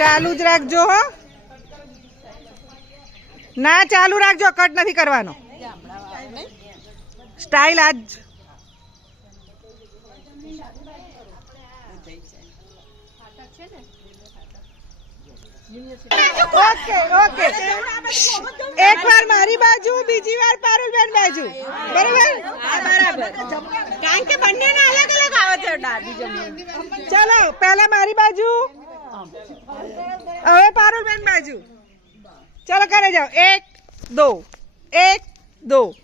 ચાલુ જ રાખજો હો. ના ચાલુ રાખજો, કટ નથી કરવાનો. સ્ટાઇલ આજ. Okay okay. એક વાર મારી બાજુ, બીજી વાર પારુલબેન બાજુ. બરાબર કારણ કે બંનેના અલગ અલગ આવે છે ડાબી જમણી. ચલો પહેલા મારી બાજુ, હવે પારુલબેન બાજુ. चलो करे जाओ. 1 2 1 2.